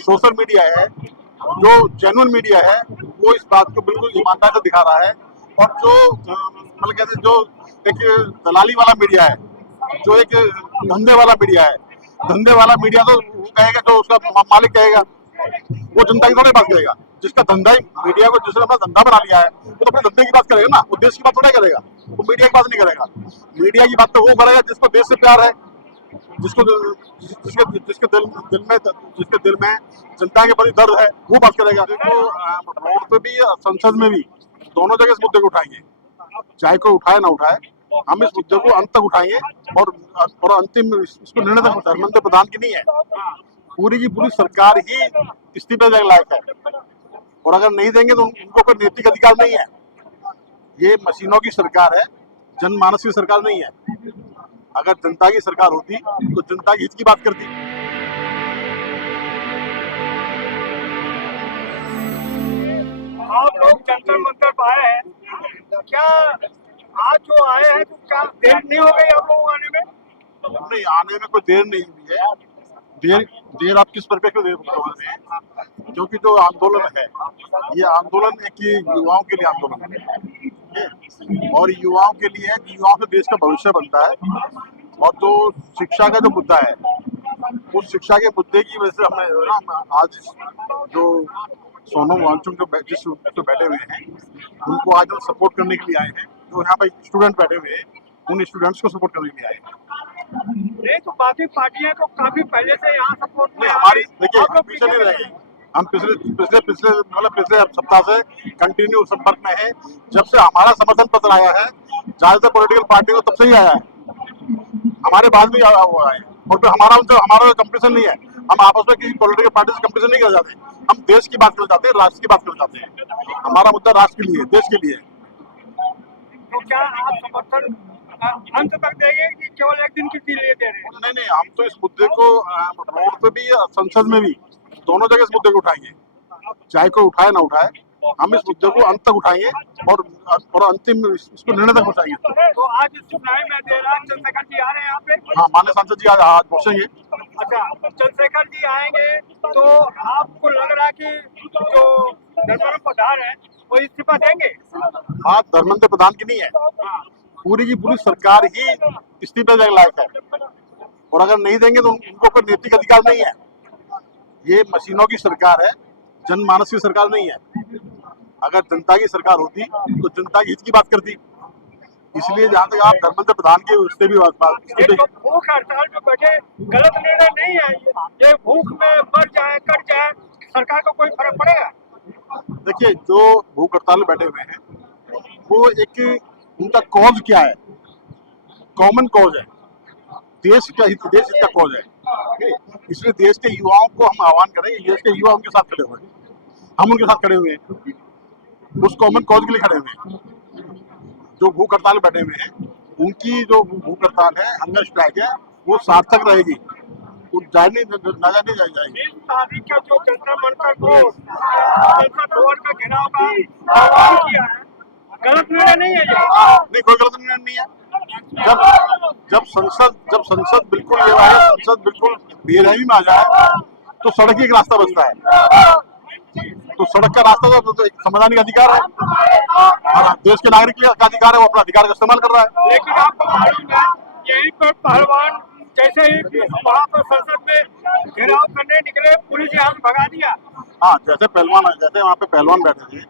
Social media है, जो genuine media है, वो इस बात को बिल्कुल ईमानदारी से दिखा रहा है। और जो मतलब कहते हैं जो एक दलाली वाला मीडिया है, जो एक धंधे वाला मीडिया है, धंधे वाला मीडिया तो वो कहेगा जो उसका मालिक कहेगा, वो जनता की थोड़ी बात करेगा। जिसका धंधा ही मीडिया को जिसने अपना धंधा बना लिया है वो तो अपने धंधे की बात करेगा ना, वो देश की बात थोड़ा करेगा, वो मीडिया की बात नहीं करेगा। मीडिया की बात तो वो करेगा जिसको देश से प्यार है, जिसको जिसके दिल में जनता के प्रति दर्द है, वो बात करेगा। देखो रोड पे भी संसद में भी दोनों जगह इस मुद्दे को उठाएंगे, चाहे कोई उठाए ना उठाए, हम इस मुद्दे को अंत तक उठाएंगे और अंतिम इसको निर्णय तक। धर्मेंद्र प्रधान की नहीं है, पूरी की पूरी सरकार ही इस्तीफे देने लायक है, और अगर नहीं देंगे तो उनको कोई नैतिक अधिकार नहीं है। ये मशीनों की सरकार है, जनमानस की सरकार नहीं है। अगर जनता की सरकार होती तो जनता के हित की बात करती। आप लोग जंतर मंतर पर आए हैं, क्या आज जो आए हैं तो क्या देर नहीं हो गई आप लोग आने में? नहीं, आने में कोई देर नहीं हुई है। देर आप किस परिप्रेक्ष्य में समझ रहे हैं? क्योंकि जो आंदोलन है, ये आंदोलन एक युवाओं के लिए आंदोलन है, और युवाओं के लिए युवाओं से देश का भविष्य बनता है। और जो शिक्षा का जो मुद्दा है, उस शिक्षा के मुद्दे की वजह से हमने आज जो सोनम वांगचुक जो बैठे हुए हैं, उनको आज हम सपोर्ट करने के लिए आए हैं। जो यहाँ पे स्टूडेंट बैठे हुए हैं, उन स्टूडेंट्स को सपोर्ट करने के लिए आए हैं। नहीं तो बाकी पार्टियां तो काफी पहले से यहाँ सपोर्ट में हमारी देखिए पीछे नहीं रहेगी। हम पिछले सप्ताह से कंटिन्यू संपर्क में है। जब से हमारा समर्थन पत्र आया है, ज्यादातर पॉलिटिकल पार्टी को तब से ही आया है, हमारे बाद भी आया हुआ है। और फिर हमारा कंपटीशन नहीं है, हम आपस में किसी पॉलिटिकल पार्टी से कंपटीशन नहीं कर जाते। हम देश की बात कर जाते हैं, राष्ट्र की बात कर जाते हैं। हमारा मुद्दा राष्ट्र के लिए, देश के लिए। तो क्या आप समर्थन अंत तक देंगे कि केवल एक दिन के लिए दे रहे हैं? नहीं, हम तो इस मुद्दे को रोड पे भी संसद में भी दोनों जगह इस मुद्दे को उठाएंगे, चाहे कोई उठाए ना उठाए, हम इस मुद्दे को अंत तक उठाएंगे और अंतिम इसको निर्णय तक पहुंचाएंगे। तो आज इस चुनाव में देवराज चंद्रशेखर जी आ रहे हैं यहाँ पे? हाँ, माननीय सांसद जी आज पहुंचेंगे। अच्छा, चंद्रशेखर जी आएंगे तो आपको लग रहा है कि जो धर्मेंद्र प्रधान है वो इस्तीफा देंगे? हाँ, धर्मेंद्र प्रधान की नहीं है, पूरी की पूरी सरकार ही इस्तीफे देने लायक है, और अगर नहीं देंगे तो उनको कोई नैतिक अधिकार नहीं है। ये मशीनों की सरकार है, जनमानस की सरकार नहीं है। अगर जनता की सरकार होती तो जनता के हित की बात करती। इसलिए जहाँ तक आप धर्मेंद्र प्रधान के उससे भी तो भूख हड़ताल में बैठे गलत निर्णय नहीं है ये भूख में मर जाए कट जाए सरकार को कोई फर्क पड़ेगा? देखिए, जो भूख हड़ताल में बैठे हुए हैं वो एक उनका कॉज क्या है, कॉमन कॉज है, देश हित का कॉज है। इसलिए देश के युवाओं को हम आह्वान करें, देश के युवा उनके साथ खड़े हुए हैं, हम उनके साथ खड़े हुए हैं, उस कॉमन कॉज के लिए खड़े हुए हैं। जो भूख हड़ताल बैठे हुए हैं, उनकी जो भूख हड़ताल है, हंगर स्ट्राइक है, वो सार्थक रहेगी, जाएगी। 20 तारीख का जो जनता मंत्र को संसद भवन का घेराव का आह्वान किया है, गलत निर्णय नहीं है? नहीं, कोई गलत निर्णय नहीं है। जब संसद बिल्कुल ये है, संसद बिल्कुल बेरहमी में आ जाए तो सड़क ही एक रास्ता बचता है। तो सड़क का रास्ता तो एक संवैधानिक अधिकार है, और देश के नागरिक का अधिकार है, वो अपना अधिकार का इस्तेमाल कर रहा है। लेकिन आपको मालूम है यहीं पर पहलवान जैसे ही वहाँ पर संसद में घेराव करने निकले, पुलिस यहाँ से भगा दिया। हाँ, जैसे वहाँ पे पहलवान बैठे थे,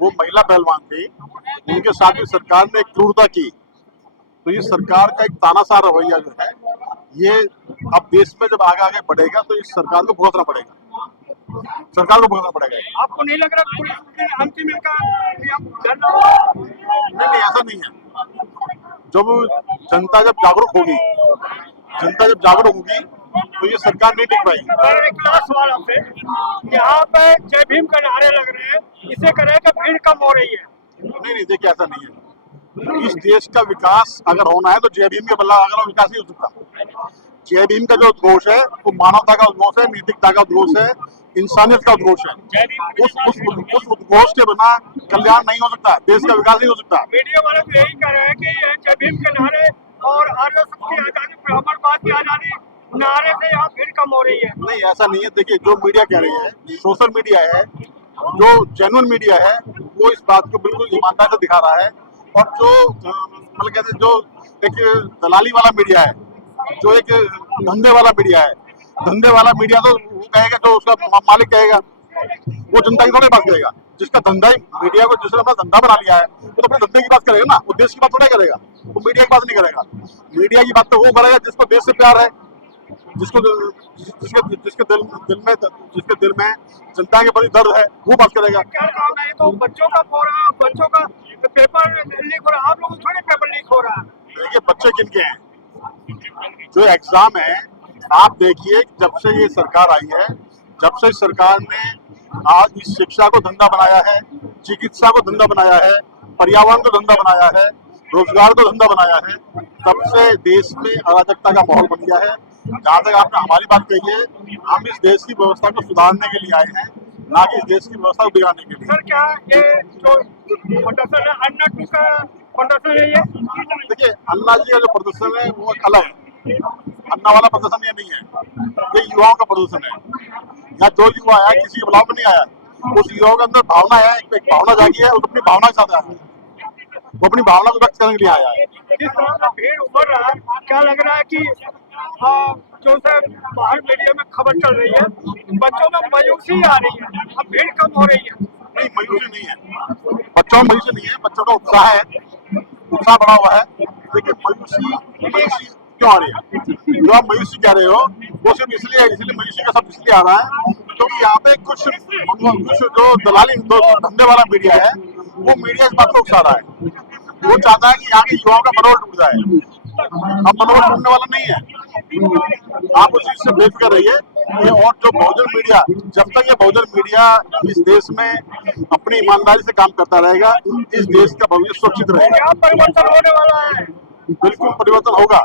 वो महिला पहलवान थी, उनके साथ भी सरकार ने क्रूरता की। तो ये सरकार का एक तानाशाह रवैया जो है, ये अब देश में जब आगे बढ़ेगा तो इस सरकार को भुगतना पड़ेगा, आपको नहीं लग रहा पुलिस अंतिम इनका नहीं, ऐसा नहीं है। जनता जब जागरूक होगी तो ये सरकार नहीं टिक पाएगी। एक लास्ट सवाल आपसे, यहाँ पे जय भीम का नारे लग रहे हैं, इसे करें कि भीड़ कम हो रही है? नहीं, देखिए ऐसा नहीं है। इस देश का विकास अगर होना है तो जय भीम के बल्ला अगर विकास नहीं हो सकता। जय भीम का जो उद्घोष है वो मानवता का उद्घोष है, नैतिकता का उद्घोष है, इंसानियत का उद्घोष है। उस उद्घोष के बिना कल्याण नहीं हो सकता, देश का विकास नहीं हो सकता। मीडिया वाले यही कह रहे हैं कि जय भीम के नारे और आर्य समाज की आजादी, ब्राह्मणवाद की आजादी नारे से यहाँ भीड़ कम हो रही है। नहीं, ऐसा नहीं है। देखिए, जो मीडिया कह रही है, सोशल मीडिया है, जो जेन्युइन मीडिया है, वो इस बात को बिल्कुल ईमानदारी से दिखा रहा है। और जो मतलब कहते हैं, जो एक दलाली वाला मीडिया है, जो एक धंधे वाला मीडिया है, धंधे वाला मीडिया तो वो कहेगा, जो उसका मालिक कहेगा, वो जनता की थोड़ी बात करेगा। जिसका धंधा ही मीडिया को, जिसने अपना धंधा बना लिया है, वो तो अपने धंधे की बात करेगा ना, वो देश की बात थोड़ा करेगा, वो मीडिया की बात नहीं करेगा। मीडिया की बात तो वो करेगा जिसको देश से प्यार है, जिसको जिसके दिल में जनता के प्रति दर्द है, वो बात करेगा। क्या काम है, तो बच्चों का हो रहा, बच्चों का पेपर लीक हो रहा, आप लोगों को थोड़ी पेपर लीक हो रहा है। देखिए, बच्चे किनके हैं, जो एग्जाम है, आप देखिए, जब से ये सरकार आई है, जब से सरकार ने आज इस शिक्षा को धंधा बनाया है, चिकित्सा को धंधा बनाया है, पर्यावरण को धंधा बनाया है, रोजगार को धंधा बनाया है, तब से देश में अराजकता का माहौल बन गया है। जहाँ तक आपने हमारी बात कही है, हम इस देश की व्यवस्था को सुधारने के लिए आए हैं, ना कि इस देश की व्यवस्था को बिगाड़ने के लिए। सर, क्या ये जो प्रदर्शन है, अन्ना टू का प्रदर्शन है ये? देखिए, अन्ना जी का जो प्रदर्शन है वो एक अलग है। अन्ना वाला प्रदर्शन ये नहीं है, ये युवाओं का प्रदर्शन है। यहाँ जो युवा आया, किसी के बुलाव में नहीं आया, उस युवाओं के अंदर भावना है, एक भावना जागी है, वो अपनी भावना के साथ आया है, वो अपनी भावना को व्यक्त करने के लिए आया है। जिस तरह का भीड़ उभर रहा है, क्या लग रहा है कि जो से बाहर मीडिया में खबर चल रही है, बच्चों में मायूसी आ रही है, अब भीड़ कम हो रही है? नहीं, मायूसी नहीं है, बच्चों में मायूसी नहीं है, बच्चों का उत्साह है, उत्साह बढ़ा हुआ है। देखिए, मायूसी क्यों आ रही है, जो आप मायूसी कह रहे हो, वो सिर्फ इसलिए मायूसी का सब इसलिए आ रहा है क्योंकि यहाँ पे कुछ जो दलाली, जो धंधे वाला मीडिया है, वो मीडिया इस बात को उकसा रहा है। वो चाहता है कि यहाँ के युवाओं का मनोबल टूट जाए। अब मनोबल टूटने वाला नहीं है, आप उस चीज से बेफिक्र रहिए। और जो बहुजन मीडिया, जब तक ये बहुजन मीडिया इस देश में अपनी ईमानदारी से काम करता रहेगा, इस देश का भविष्य सुरक्षित रहेगा। क्या परिवर्तन होने वाला है? बिल्कुल परिवर्तन होगा।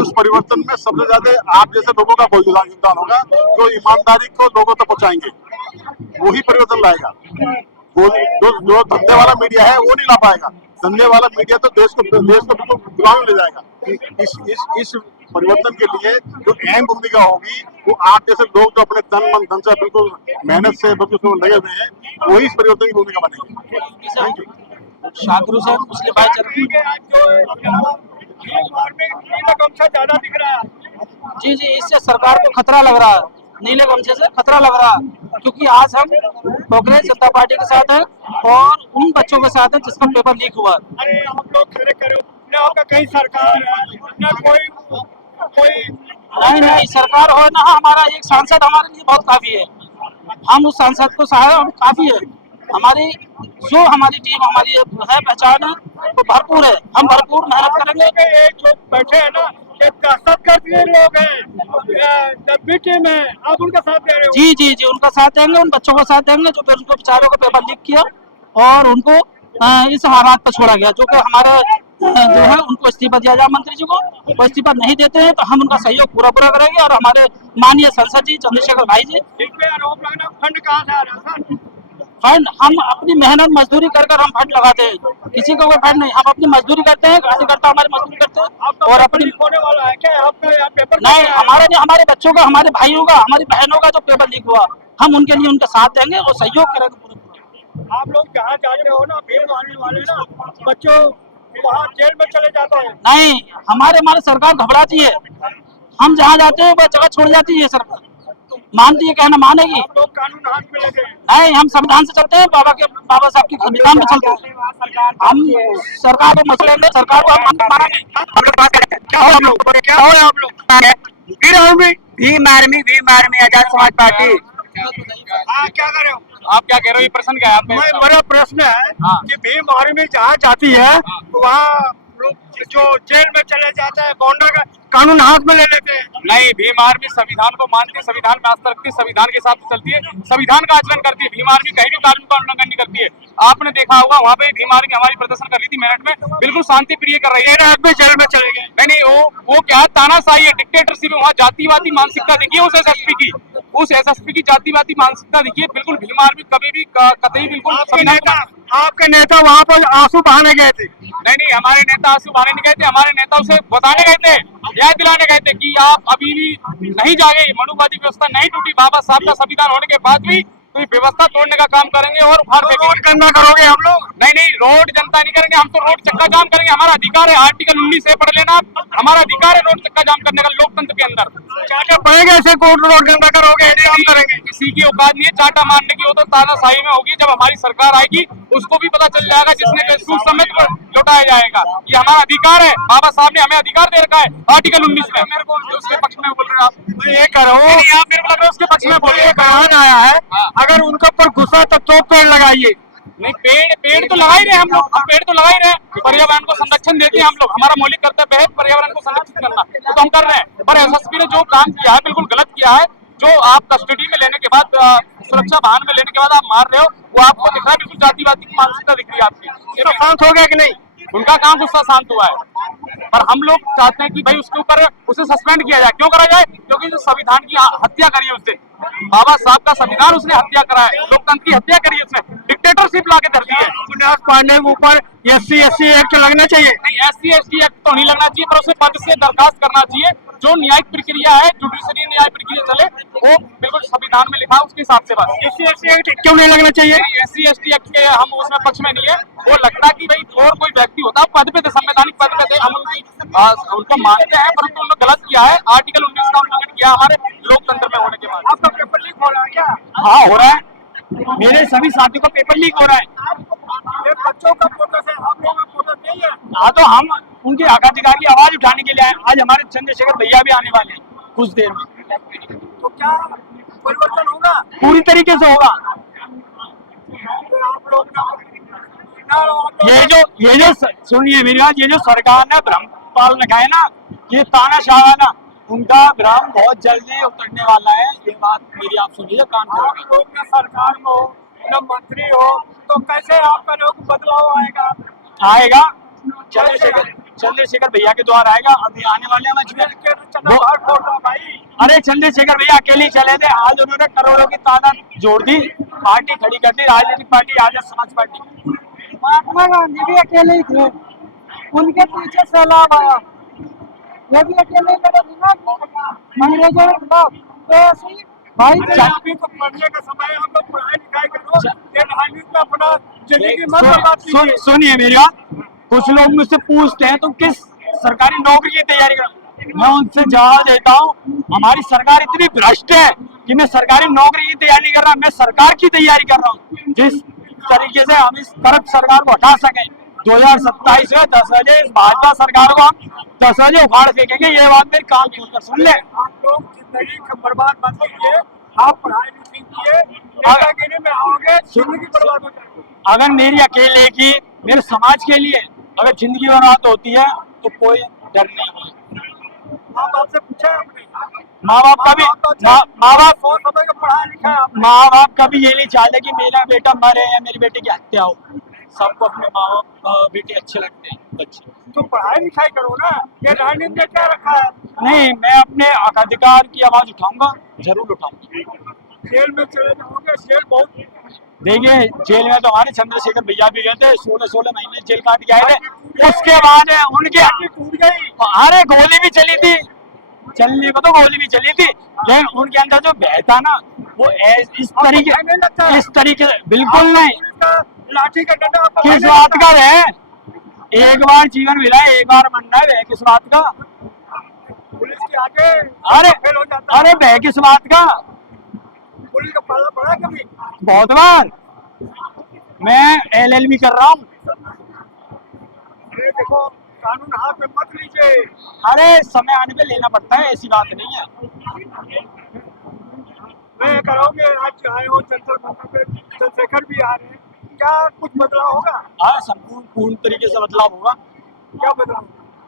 उस परिवर्तन में सबसे ज्यादा आप जैसे लोगों का बहुत योगदान होगा, जो ईमानदारी को लोगों तक पहुंचाएंगे, वही परिवर्तन लाएगा। वो जो धंधे वाला मीडिया है, वो नहीं ला पाएगा। धंधे वाला मीडिया तो देश को बिल्कुल गुलाम ले जाएगा। इस परिवर्तन के लिए जो अहम भूमिका होगी, वो आप जैसे लोग जो अपने तन मन धन से बिल्कुल मेहनत से बिल्कुल लगे हुए हैं, वही इस परिवर्तन की भूमिका बनेगी। Thank you. शाकिर हुसैन, मुस्लिम भाईचारा। ठीक है, आज जो नीला गमछा ज्यादा दिख रहा है। जी जी, इससे सरकार को खतरा लग रहा है, नीले गमछे से खतरा लग रहा है, क्योंकि आज हम कांग्रेस जनता पार्टी के साथ हैं और उन बच्चों के साथ हैं जिसका पेपर लीक हुआ। अरे, हम लोग खड़े करो, न आपका कहीं सरकार है, न कोई नहीं, सरकार हो ना, हमारा एक सांसद हमारे लिए बहुत काफी है। हम उस सांसद को सहायक काफी है। हमारी टीम, हमारी है पहचान है, तो भरपूर है। हम भरपूर मेहनत करेंगे। ये जो बैठे हैं ना, ये दहशतगर्द के लोग हैं, डब्बी टीम है, आप उनका साथ दे रहे हो? जी जी जी, उनका साथ देंगे, उन बच्चों का साथ देंगे जो उनको बेचारों को पेपर लीक किया और उनको इस हालात पर छोड़ा गया, जो कि हमारे जो है उनको इस्तीफा दिया जाए। मंत्री जी को वो इस्तीफा नहीं देते हैं तो हम उनका सहयोग पूरा करेंगे। और हमारे माननीय सांसद जी चंद्रशेखर भाई जी, इस पे आरोप लगना, फंड कहाँ से आ रहा है? फंड हम अपनी मेहनत मजदूरी कर हम फंड लगाते हैं, किसी का कोई फंड नहीं। हम अपनी मजदूरी करते हैं, कार्यकर्ता हमारी मजदूरी करते हैं और अपनी होने वाला है क्या आपका यहाँ पेपर? नहीं, हमारे बच्चों का, हमारे भाइयों का, हमारी बहनों का जो पेपर लीक हुआ, हम उनके लिए उनका साथ देंगे और सहयोग करेंगे पूरा। आप लोग जहाँ जाते हो ना, भीड़ मारने वाले ना बच्चों वहाँ जेल में चले जाते हैं। नहीं, हमारे सरकार घबराती है। हम जहाँ जाते हैं वह जगह छोड़ जाती है सरकार, मानती है, कहना मानेगी। आप लोग कानून हाथ में लेके? नहीं, हम संविधान से चलते हैं, बाबा साहब की संविधान में चलते हैं। हम सरकार को मसले में सरकार को हम मानेंगे। क्या हो आप लोग? Bhim army Azad Samaj party. क्या कर रहे हो? आप क्या कह रहे हो? ये प्रश्न क्या है आपका? मेरा प्रश्न है हाँ। कि भीम आर्मी जहाँ जाती है, वहाँ लोग जो जेल में चले जाते हैं, गौंडा का कानून हाथ में ले लेते हैं। नहीं, भीम आर्मी संविधान को मानती है, संविधान में आस्था रखती है, संविधान के हिसाब से चलती है, संविधान का आचरण करती है। भीम आर्मी कहीं भी कानून का उल्लंघन नहीं करती है। आपने देखा होगा वहाँ पे भीम आर्मी हमारी प्रदर्शन कर रही थी मेरठ में, बिल्कुल शांति प्रिय कर रही है। आदमी जेल में चले गए। नहीं, वो क्या तानाशाही है, डिक्टेटरशिप है। वहाँ जातिवादी मानसिकता देखिए उस एसएसपी की जातिवादी मानसिकता देखिए। बिल्कुल भीम आर्मी कभी भी कतई बिल्कुल आपके नेता वहाँ पर आंसू बहाने गए थे। नहीं, हमारे नेता आंसू बहाने नहीं गए थे, हमारे नेता उसे बताने गए थे, याद दिलाने गए थे कि आप अभी भी नहीं जागे, मनुवादी व्यवस्था नहीं टूटी, बाबा साहब का संविधान होने के बाद भी तो व्यवस्था तोड़ने का काम करेंगे और उखाड़ देंगे। रोड गंदा करोगे हम लोग? नहीं, रोड जनता नहीं करेंगे, हम तो रोड चक्का जाम करेंगे, हमारा अधिकार है, आर्टिकल 19 से पढ़ लेना, हमारा अधिकार है रोड चक्का जाम करने का लोकतंत्र के अंदर। चाटा पड़ेगा ऐसे कोर्ट रोड गंदा करोगे, काम करेंगे। किसी की औकात नहीं है चाटा मारने की, वो तो तानाशाही में होगी, जब हमारी सरकार आएगी उसको भी पता चल जाएगा, जिसने बेवकूफ समेत लौटाया जाएगा। ये हमारा अधिकार है, बाबा साहब ने हमें अधिकार दे रखा है आर्टिकल 19 में। मेरे को उसके पक्ष में बोल रहे हैं आप? मैं ये करो, आप मेरे को लग रहा है उसके पक्ष में बोल रहे हैं। बयान आया है, अगर उनके ऊपर गुस्सा तो पेड़ लगाइए। नहीं, पेड़ तो लगा ही रहे हम लोग, पेड़ तो लगा ही रहे, पर्यावरण को संरक्षण देते हैं हम लोग, हमारा मौलिक कर्तव्य है पर्यावरण को संरक्षित करना, तो हम कर रहे हैं। पर एसएसपी ने जो काम किया है बिल्कुल गलत किया है, जो आप कस्टडी में लेने के बाद, सुरक्षा वाहन में लेने के बाद आप मार रहे हो, वो आपको दिख रहा है बिल्कुल जातिवादी की मानसिकता दिख रही है आपकी। तो शांत हो गया कि नहीं? उनका काम गुस्सा शांत हुआ है, पर हम लोग चाहते हैं कि भाई उसके ऊपर उसे सस्पेंड किया जाए। क्यों करा जाए? क्योंकि जो संविधान की हत्या करी है उसने, बाबा साहब का संविधान उसने हत्या करा है, लोकतंत्र की हत्या करी है उसने, डिक्टेटरशिप ला के धर दी है। अविनाश पांडे के ऊपर SC/SC एक्ट लगना चाहिए। नहीं, SC/ST एक्ट तो नहीं लगना चाहिए, पर उसे पद से बर्खास्त करना चाहिए। जो न्यायिक प्रक्रिया है, जुडिशरी न्याय प्रक्रिया चले, वो बिल्कुल संविधान में लिखा है उसके हिसाब से बस। SC/SC एक्ट क्यों नहीं लगना चाहिए? SC/ST एक्ट के हम उसमें पक्ष में नहीं है, वो लगता कि भाई और कोई व्यक्ति होता पद पे थे, संवैधानिक पद पे थे, हम उनको मानते हैं, परंतु उन्होंने गलत किया है, आर्टिकल 19 का उल्लंघन किया हमारे लोकतंत्र में होने के बाद। आपका पेपर लीक हो रहा है क्या? हाँ, हो रहा है, मेरे सभी साथियों का पेपर लीक हो रहा है। ये बच्चों का फोकस है, हम लोगों का फोकस नहीं है। हाँ, तो हम उनके हक अधिकार की आवाज उठाने के लिए आए। आज हमारे चंद्रशेखर भैया भी आने वाले हैं कुछ देर में। तो क्या परिवर्तन होगा? पूरी तरीके से होगा। आप लोग ये जो सुनिए मेरी बात, ये जो सरकार ने भ्रम पाल रखा है ना, ये तानाशाह ना, उनका भ्रम बहुत जल्दी उतरने वाला है। ये बात मेरी आप सुनिए कान खोल के। आप लोग न सरकार में हो न मंत्री हो, तो कैसे आपका लोग बदलाव आएगा? आएगा, चंद्रशेखर भैया के द्वारा आएगा। अभी आने वाले मंच में भाई, अरे चंद्रशेखर भैया अकेले ही चले थे, आज उन्होंने करोड़ों की तादाद जोड़ दी, पार्टी खड़ी कर दी, राजनीतिक पार्टी आजाद समाज पार्टी। महात्मा गांधी भी अकेले ही थे, उनके पीछे सैलाब आया, वो भी अकेले ही लड़े थे ना अंग्रेजों के खिलाफ। तो ऐसे ही भाई अभी तो पढ़ने का समय है, हम लोग पढ़ाई लिखाई करो, ये राजनीति में अपना जिंदगी मत बर्बाद कीजिए। सुनिए मेरी बात, कुछ लोग मुझसे पूछते हैं तुम किस सरकारी नौकरी की तैयारी कर, मैं उनसे जवाब देता हूँ, हमारी सरकार इतनी भ्रष्ट है कि मैं सरकारी नौकरी की तैयारी कर रहा, मैं सरकार की तैयारी कर रहा हूँ, जिस तरीके से हम इस करप्ट सरकार को हटा सके। 2027 में 10 बजे इस भाजपा सरकार को हम 10 बजे उखाड़ फेंकेंगे। ये बात मेरी कान खोलकर सुन ले। आप लोग जिंदगी का बर्बाद मत कीजिए, आप पढ़ाई लिखाई कीजिए, नेतागिरी में आओगे जिंदगी बर्बाद हो जाएगी। अगर मेरी अकेले की, मेरे समाज के लिए अगर जिंदगी बर्बाद होती है तो कोई डर नहीं है। आपसे पूछा है आपने? माँ बाप का भी पढ़ा लिखा है आपने? माँ बाप कभी ये नहीं चाहते कि मेरा बेटा मरे या मेरी बेटी की हत्या हो। सबको अपने माँ बाप बेटे अच्छे लगते हैं बच्चे। तो पढ़ाई लिखाई करो ना, ये राजनीति में क्या रखा है? नहीं, मैं अपने अधिकार की आवाज उठाऊंगा, जरूर उठाऊंगा। जेल में चले जाओगे, जेल बहुत। देखिए, जेल में तो हमारे चंद्रशेखर भैया भी गए थे, 16 महीने जेल काट के आए थे। उसके बाद उनकी टूट गई। अरे गोली भी चली थी, चलने को तो गोली भी चली थी, लेकिन उनके अंदर जो भय था ना, वो इस तरीके बिल्कुल नहीं। लाठी का डंडा किस बात का है? एक बार जीवन मिला है, एक बार मरना है, किस बात का? पुलिस के आगे अरे फेल हो जाता है। अरे भय किस बात का? पुलिस का पाला पड़ा कभी? बहुत बार। मैं LLB कर रहा हूँ। अरे देखो, कानून हाथ में मत लीजिए। अरे समय आने पे लेना पड़ता है, ऐसी बात नहीं है। मैं करोगे, आज आए हो चंद्रशेखर भी आ रहे हैं, क्या कुछ बदलाव होगा? हाँ, संपूर्ण पूर्ण तरीके से बदलाव होगा। क्या बदलाव?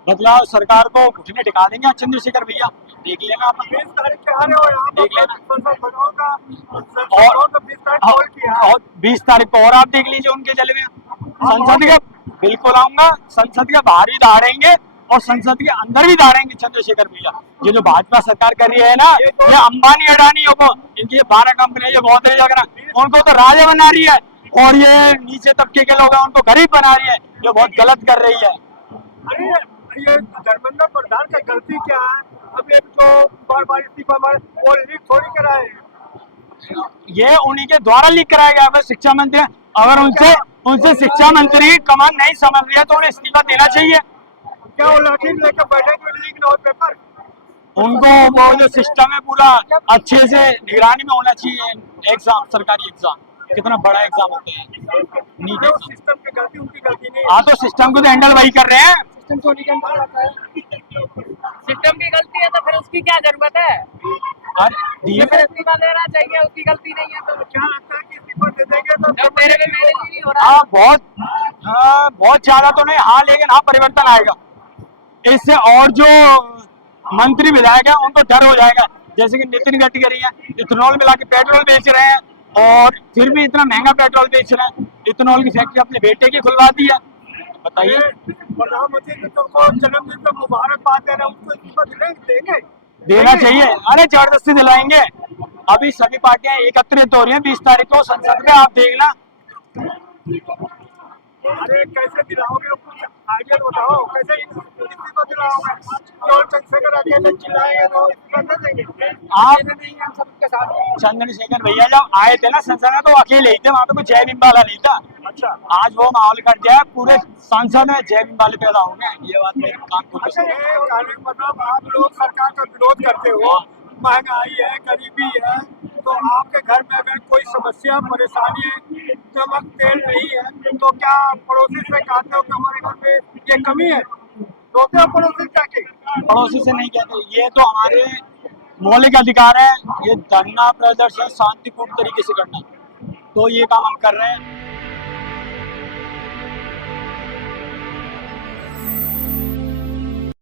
बदलाव सरकार को घुटने टिका देंगे चंद्रशेखर भैया, देख लेना आप। 20 तारीख के आ रहे हो यहाँ देख लेना। संसद भवन का और 20 तारीख कॉल किया है। और 20 तारीख को और आप देख लीजिए उनके जले में संसद के। बिल्कुल आऊंगा, संसद के बाहर भी दाड़ेंगे और संसद के अंदर भी दाड़ेंगे चंद्रशेखर भैया। ये जो भाजपा सरकार कर रही है ना, ये अंबानी अडानियों को, इनकी 12 कंपनियां जो गोदरेज वगैरह, उनको तो राजा बना रही है, और ये नीचे तबके के लोग हैं उनको गरीब बना रही है। जो बहुत गलत कर रही है। अरे ये धर्मेंद्र प्रधान का गलती क्या है? अब ये जो बार इस्तीफा मारे वो लीक थोड़ी कराए हैं। ये उन्हीं के द्वारा लीक कराया गया है शिक्षा मंत्री। अगर उनसे शिक्षा मंत्री कमान नहीं समझ रही है तो उन्हें इस्तीफा देना चाहिए। क्या वो लाठी लेकर बैठे तो लीक ना हो पेपर? उनको वो जो सिस्टम है पूरा अच्छे से निगरानी में होना चाहिए। एग्जाम, सरकारी एग्जाम कितना बड़ा एग्जाम होते हैं, नीट जो एग्जाम। सिस्टम की गलती उनकी गलती नहीं है। हाँ, तो सिस्टम को तो हैंडल वही कर रहे हैं। सिस्टम को निकल आता है। सिस्टम की गलती है तो फिर उसकी क्या जरूरत है? और ये फिर इस्तीफा देना चाहिए, उसकी गलती नहीं है तो। क्या लगता है कि इस्तीफा दे देंगे तो जब मेरे में मैनेज ही नहीं हो रहा। बहुत ज्यादा तो नहीं, हाँ, लेकिन हाँ परिवर्तन आएगा इससे। और जो मंत्री विधायक है उनको डर हो जाएगा। जैसे कि नितिन गडकरी है, इथेनॉल मिला के पेट्रोल बेच रहे हैं और फिर भी इतना महंगा पेट्रोल बेच रहे हैं। इथेनॉल की फैक्ट्री अपने बेटे की खुलवा दी है। बताइए, प्रधानमंत्री जी को जन्मदिन पर मुबारकबाद दे रहे हैं, उनको इस्तीफा देंगे? देना चाहिए। अरे जबरदस्ती दिलाएंगे। अभी सभी पार्टियां एकत्रित हो रही हैं 20 तारीख को संसद में, आप देखना। अरे कैसे दिलाओगे? कुछ आइडिया बताओ, कैसे इस्तीफा दिलाओगे? केवल चंद्रशेखर अकेले चिल्लाएंगे तो इस्तीफा दे देंगे? आप नहीं, हम सबके साथ हैं। चंद्रशेखर भैया जब आए थे ना संसद में तो वो अकेले ही थे, वहां पे कोई जय भीम वाला नहीं था। अच्छा, आज वो माहौल कर दिया है, पूरे संसद में जय भीम वाले पैदा हो गए। ये बात मेरे कान को अच्छा, ये कहने का मतलब आप लोग सरकार का विरोध करते हो, महंगाई है, गरीबी है, तो आपके घर में अगर कोई समस्या परेशानी है, नमक तेल नहीं है, तो क्या पड़ोसी से कहते हो कि हमारे घर में ये कमी है? रोते हो पड़ोसी जाके? पड़ोसी से नहीं कहते, ये तो हमारे मौलिक अधिकार है। ये धरना प्रदर्शन शांतिपूर्ण तरीके से करना, तो ये काम हम कर रहे हैं।